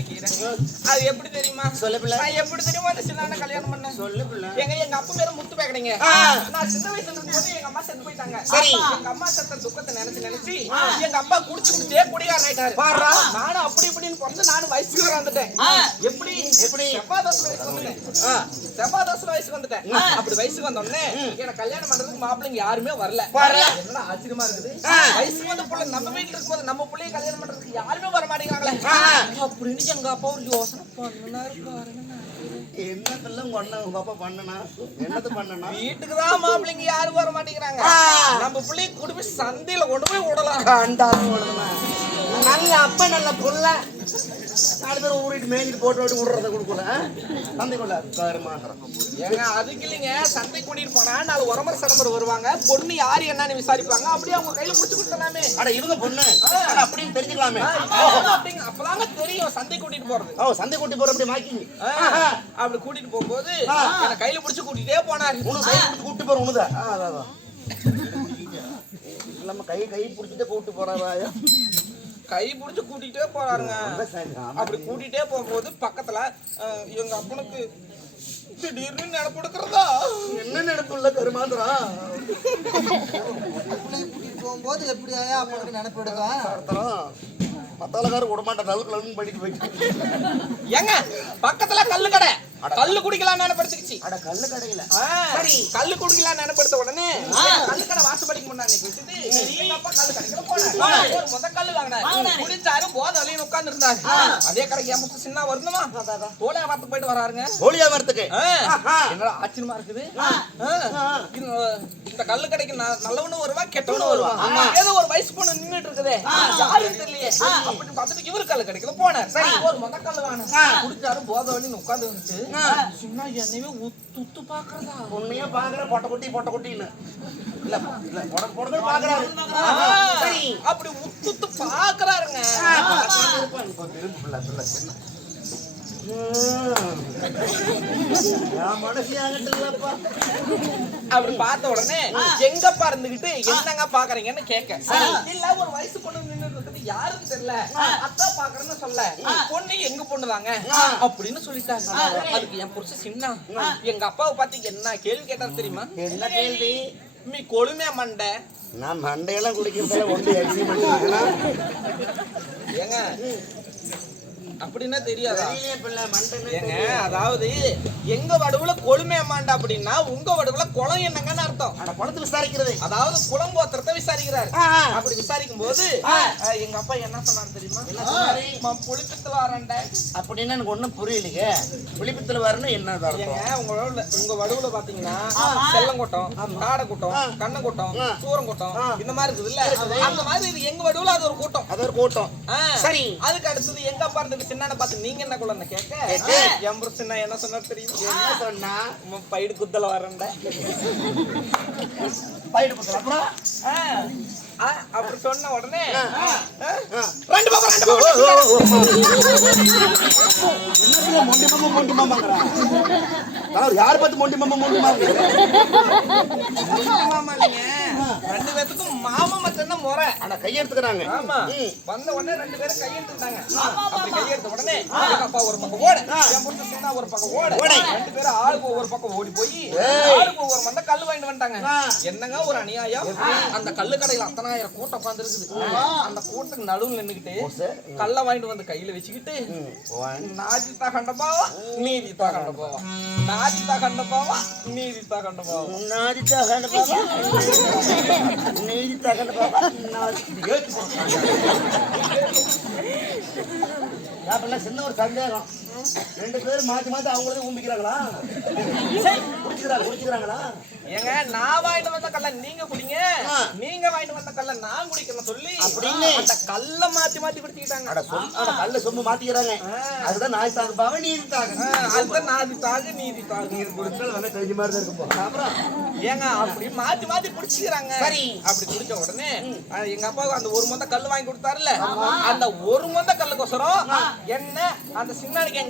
ஆக்கிறேன். அது எப்படி தெரியுமா? நான் எப்படி தெரியுமா அந்த சின்ன கல்யாணம் பண்ணேன்? எங்க அப்பா பேரு முத்து பேக்கடைங்க. நான் சின்ன வயசுல இருக்கும்போது எங்க அம்மா செத்து போயிட்டாங்க. எங்க அம்மா செத்த துக்கத்தை நினைச்சு எங்க அப்பா குடிச்சுக்கிட்டே குடிகாரன் ஆயிட்டாரு. நானும் அப்படி இப்படின்னு பிறந்து நானும் வயசுக்கு வந்துட்டேன். எப்படி செவ்வாதோசை வயசுக்கு வந்துட்டேன். அப்படி வயசுக்கு வந்தோடனே எனக்கு கல்யாணம் பண்றதுக்கு மாப்பிள்ளைங்க யாருமே வரல. என்னடா ஆச்சரியமா இருக்குது. வயசுக்கு வந்த புள்ள நம்ம வீட்டுல இருக்கும்போது நம்ம பிள்ளைய கல்யாணம் பண்றதுக்கு யாருமே வர மாட்டேங்கிறாங்களே அப்படின்னு எங்க அப்பா ஒரு யோசனை பண்ணாரு பாருங்க. வீட்டுக்குதான் மாப்பிள்ளைங்க யாரும் வர மாட்டேங்கிறாங்க. நம்ம பிள்ளைய குடும்பி சந்தையில கொண்டு போய் விடலாம். நல்ல அப்ப நல்ல புள்ள 4 பேர் ஊறிட்டு மேய்ஞ்சிட்டு போட்டு விடுறத கொடுக்கல சந்தைக்குள்ள ஏங்க அதுக்கு இல்லைங்க. சந்தை கூட்டிட்டு போனா 4 உரமர சடம்பர் வருவாங்க. பொண்ணு யாரு என்னன்னு விசாரிப்பாங்க. அப்படியே அவங்க கையில முடிச்சு கொடுத்தலாமே. அட இவங்க பொண்ணு அப்படின்னு தெரிஞ்சுக்கலாமே. அப்பதாங்க தெரியும் சந்தை கூட்டிட்டு போறது. சந்தை கூட்டிட்டு போற அப்படி மாக்கிங்க. அப்படி கூட்டிட்டு போகும்போது என்ன கையில பிடிச்சு கூட்டிட்டே போனாரு. கூட்டிட்டு போற உனதா இல்லாம கை பிடிச்சிட்டே கூப்பிட்டு போறாரு. கை பிடிச்சு கூட்டிகிட்டே போறாருங்க. அப்படி கூட்டிகிட்டே போகும்போது பக்கத்துல எங்க அப்பனுக்கு திடீர்னு நினைப்பு எடுக்கிறதா. என்ன நினைப்பு இல்ல கருமாந்திரா போகும்போது எப்படி அப்பனுக்கு நினைப்பு எடுக்கும். மத்தாலக்கார விடமாட்டா நலுக்கு படிக்க போயிட்டு ஏங்க பக்கத்துல கல்லு கடை கல்லு குடிக்கலாம் நினைப்படுத்துச்சு. அட கல்லு கடையில சரி கல்லு குடிக்கலாம் நினைப்படுத்த உடனே கல்லு கடை வாசப்படிக்கு முன்னாடி வச்சுட்டு எங்க அப்பா கல்லு கடைக்கு போனாரு. ஒரு முத கல்லு வாங்கினாரு. குடிச்சாரு போத வழியில உட்கார்ந்து இருந்தாரு. அதே கடைக்கு என் முத்து சின்ன வரணுமா தோழியா மரத்துக்கு போயிட்டு வராருங்க. தோழியா மரத்துக்கு என்னடா ஆச்சரியமா இருக்குது. இந்த கல்லு கடைக்கு நல்லவனும் வருவா கெட்டவனும் வருவா. ஏதோ ஒரு வயசு பொண்ணு நின்றுட்டு இருக்குதே யாரும் தெரியலையே அப்படின்னு பார்த்துட்டு இவரு கல்லு கடைக்குள்ள போனார். சரி ஒரு முத கல்லு வாங்கினாரு. குடிச்சாரு போத வழின்னு உட்கார்ந்து வந்துட்டு சின்ன என்னையே உத்து பாக்குறதா. உன்னையே பாக்குற பொட்டை குட்டின்னு இல்ல இல்ல பொடை பாக்குறாரு. சரி அப்படி உத்து பாக்குறாருங்க. அப்படி பார்த்த உடனே எங்கப்பா இருந்துகிட்டு என்னங்க பாக்குறீங்கன்னு கேட்க இல்ல ஒரு வயசு பொண்ணு நின்று யாருக்கு தெரியல அத்தா பாக்குறேன்னு சொல்ல பொண்ணு எங்க பொண்ணுதாங்க அப்படின்னு சொல்லிட்டாங்க. அதுக்கு என் புருஷன் சின்ன எங்க அப்பாவை பார்த்து என்ன கேள்வி கேட்டாரு தெரியுமா? என்ன கேள்வி? மீ கொழுமையா மண்டை. நான் மண்டையெல்லாம் குடிக்கிறதால ஒன்று ஏங்க அப்படின்னா தெரியாதா? ஏங்க அதாவது எங்க வடுவுல கொழுமையம்மாண்டா அப்படின்னா உங்க வடுவுல குளம் என்னங்கன்னு அர்த்தம். குளத்தை விசாரிக்கிறது அதாவது குளம் கோத்திரத்தை விசாரிக்கிறாரு. அப்படி விசாரிக்கும் போது எங்க அப்பா என்ன சொன்னாரு தெரியுமா? புளிப்பத்துல வரண்ட அப்படின்னு எனக்கு ஒண்ணும் புரியலையே. புளிப்பத்துல வரணும் என்ன உங்க வடுவுல பாத்தீங்கன்னா செல்லங்கோட்டம் காடக்கூட்டம் கண்ணக்கூட்டம் சூரங்கூட்டம் இந்த மாதிரி இருக்குது இல்ல அந்த மாதிரி இது எங்க வடுவுல அது ஒரு கூட்டம். அது ஒரு கூட்டம். சரி அதுக்கு அடுத்தது எங்க அப்பா இருந்துட்டு சின்ன பார்த்து நீங்க என்ன குழந்தை கேட்க எம்பரு சின்ன என்ன சொன்னார் தெரியும்? என்ன சொன்னா? பயிடு குத்தல வரண்ட பயிடு குத்தல அப்புறம் அப்படி சொன்ன உடனே யாரு பார்த்து மொண்டி மாமா ரெண்டு பேத்துக்கும் மாமா மச்சன்னா முறை. ஆனா கையெடுத்துக்கிறாங்க. ஆமா வந்த உடனே ரெண்டு பேரும் கையெடுத்துட்டாங்க. அப்படி கையெடுத்த உடனே எங்க அப்பா ஒரு பக்கம் ஓட என் புருஷன் சின்ன ஒரு பக்கம் ஓட ரெண்டு பேரும் ஆளுக்கு ஒவ்வொரு பக்கம் ஓடி போய் ஆளுக்கு ஒவ்வொரு மந்த கல்லு வாங்கிட்டு வந்துட்டாங்க. என்னங்க ஒரு அநியாயம். அந்த கல்லு கடையில 10,000 கூட்டம் உட்கார்ந்து இருக்குது. அந்த கூட்டத்துக்கு நடுவுல நின்னுக்கிட்டு கல்ல வாங்கிட்டு வந்து கையில வச்சுக்கிட்டு நாஜிதா கண்டபாவா நீதிதா கண்டபாவா நாஜிதா கண்டபாவா நீதிதா கண்டபாவா நாஜிதா கண்டபாவா நீதிதா கண்டபாவா சின்ன ஒரு சந்தேகம். ரெண்டு பேரும் மாத்தி அவங்களே ஊம்பிக்கிறாங்களா? குடிக்கிறாங்களா? ஏங்க நான் வாங்கிட்டு வந்த கல்ல நீங்க குடிங்க நீங்க வாங்கிட்டு வந்த கல்ல நான் குடிக்கிறேன் சொல்லி அப்படின்னு அந்த கல்ல மாத்தி குடிச்சிட்டாங்க. கல்ல சொம்பு மாத்திக்கிறாங்க. அதுதான் நாய் தாங்க நீதி தாங்க. அதுதான் நாதி தாங்க நீதி தாங்க நீர் குடிச்சால் வந்து கஞ்சி மாதிரி தான் இருக்கும். அப்புறம் ஏங்க அப்படி மாத்தி குடிச்சுக்கிறாங்க. சரி அப்படி குடிச்ச உடனே எங்க அப்பா அந்த ஒரு மொந்த கல்லு வாங்கி கொடுத்தாருல்ல அந்த ஒரு மொந்த கல்லுக்கோசரம் என்ன அந்த சின்னாடிக்கு எங்க